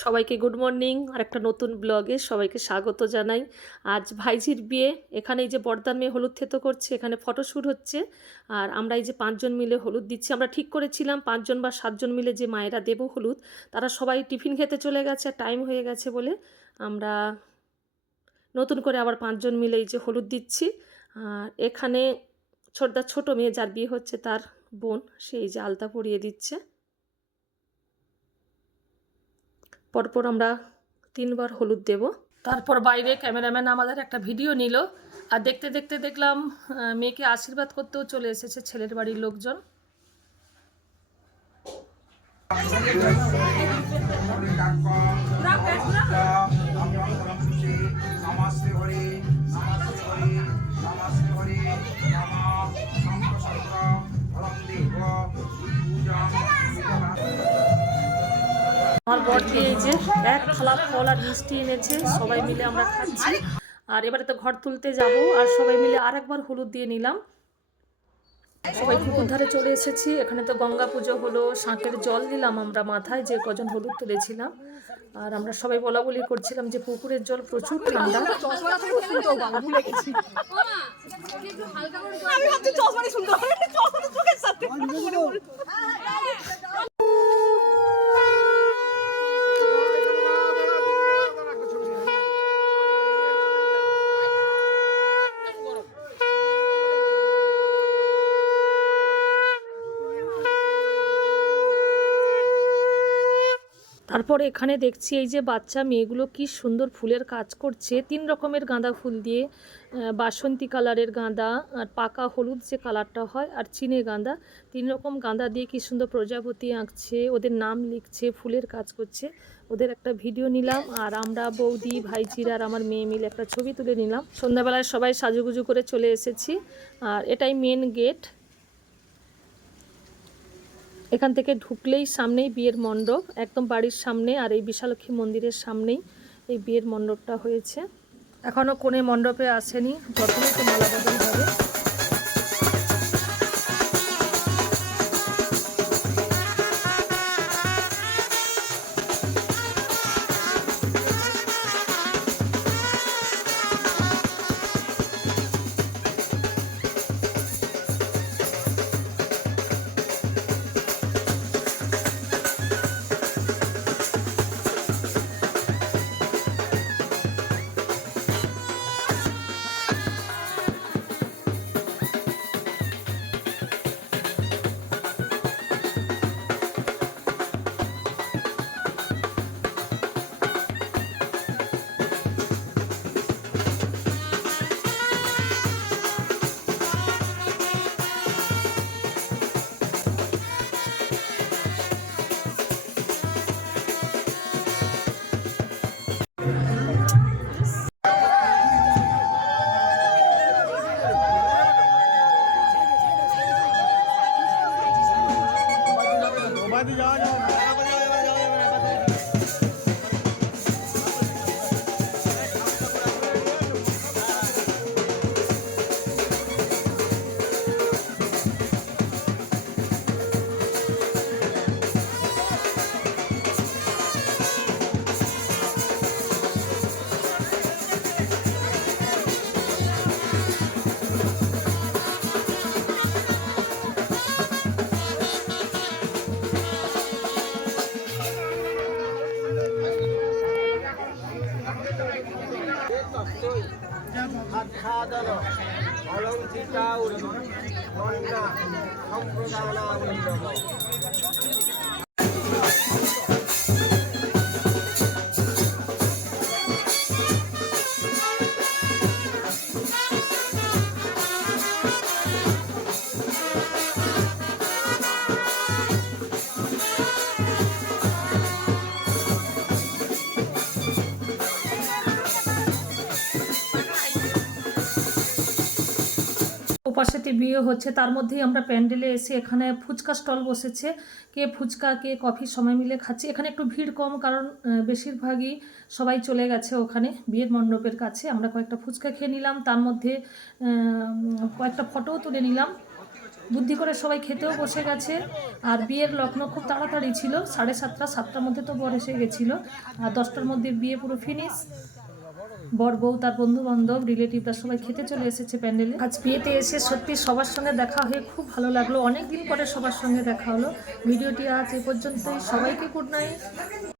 সবাইকে good morning আর একটা নতুন ব্লগে সবাইকে স্বাগত জানাই। আজ ভাইঝির বিয়ে। এখানে এই যে বর্দার মেয়ে হলুদ থেতো করছে, এখানে ফটোশ্যুট হচ্ছে। আর আমরা এই যে পাঁচজন মিলে হলুদ দিচ্ছি। আমরা ঠিক করেছিলাম, পাঁচজন বা সাতজন মিলে যে মায়েরা দেব হলুদ, তারা সবাই টিফিন খেতে চলে গেছে টাইম হয়ে গেছে বলে আমরা নতুন করে আবার পাঁচজন মিলে এই যে হলুদ দিচ্ছি। আর এখানে ছোটদার ছোট মেয়ে যার বিয়ে হচ্ছে তার বোন সেই যে আলতা পরিয়ে দিচ্ছে। পরপর আমরা তিনবার হলুদ দেব। তারপর বাইরে ক্যামেরাম্যান আমাদের একটা ভিডিও নিল। আর দেখতে দেখতে দেখলাম মেয়েকে আশীর্বাদ করতেও চলে এসেছে ছেলের বাড়ির লোকজন। নমস্তে হরি নমস্তে হরি নমস্তে হরি আমার বরকে এই যে এক থালা ফল আর মিষ্টি এনেছে সবাই মিলে আমরা খাচ্ছি। আর এবারে তো ঘর তুলতে যাব আর সবাই মিলে আর একবার হলুদ দিয়ে নিলাম। সবাই পুকুর ধারে চলে এসেছি এখানে তো গঙ্গা পুজো হলো শাঁখের জল দিলাম আমরা মাথায় যে কজন হলুদ তুলেছিলাম। আর আমরা সবাই বলা বলি করছিলাম যে পুকুরের জল প্রচুর ঠান্ডা। আমি তারপরে এখানে দেখছি এই যে বাচ্চা, মেয়েগুলো কি সুন্দর ফুলের কাজ করছে। তিন রকমের গাঁদা ফুল দিয়ে বাসন্তী কালারের গাঁদা আর পাকা হলুদ যে কালারটা হয় আর চিনে গাঁদা। তিন রকম গাঁদা দিয়ে কি সুন্দর প্রজাপতি আঁকছে, ওদের নাম লিখছে, ফুলের কাজ করছে। ওদের একটা ভিডিও নিলাম আর আমরা বৌদি, ভাইজির আর আমার মেয়ে মিলে একটা ছবি তুলে নিলাম। সন্ধ্যাবেলায় সবাই সাজুগুজু করে চলে এসেছি আর এটাই মেন গেট এখান থেকে ঢুকলেই সামনেই বিয়ের মণ্ডপ, একদম বাড়ির সামনে আর এই বিশালক্ষী মন্দিরের সামনেই এই বিয়ের মণ্ডপটা হয়েছে। এখনও কোনে মণ্ডপে আসেনি যতই তো মালা বদল হবে సాధన అలంకితావులు మొన్న సంప్రదానాలు ওপাশেতে বিয়ে হচ্ছে, তার মধ্যেই আমরা প্যান্ডেলে এসে এখানে ফুচকা স্টল বসেছে। কে ফুচকা, কে কফি সময় মিলে খাচ্ছে। এখানে একটু ভিড় কম, কারণ বেশিরভাগই সবাই চলে গেছে ওখানে বিয়ের মণ্ডপের কাছে। আমরা কয়েকটা ফুচকা খেয়ে নিলাম, তার মধ্যে কয়েকটা ফটোও তুলে নিলাম। বুদ্ধি করে সবাই খেতেও বসে গেছে। আর বিয়ের লগ্ন খুব তাড়াতাড়ি ছিল, সাড়ে সাতটা, সাতটার মধ্যে তো বর এসে গেছিল। আর দশটার মধ্যে বিয়ে পুরো ফিনিশ বর বউ, তার বন্ধু বান্ধব রিলেটিভরা সবাই খেতে চলে এসেছে প্যান্ডেলে। আজ বিয়েতে এসে সত্যি সবার সঙ্গে দেখা হয়ে খুব ভালো লাগল। অনেক দিন পরে সবার সঙ্গে দেখা হলো। ভিডিওটি আজ এ পর্যন্তই। সবাইকে গুড নাইট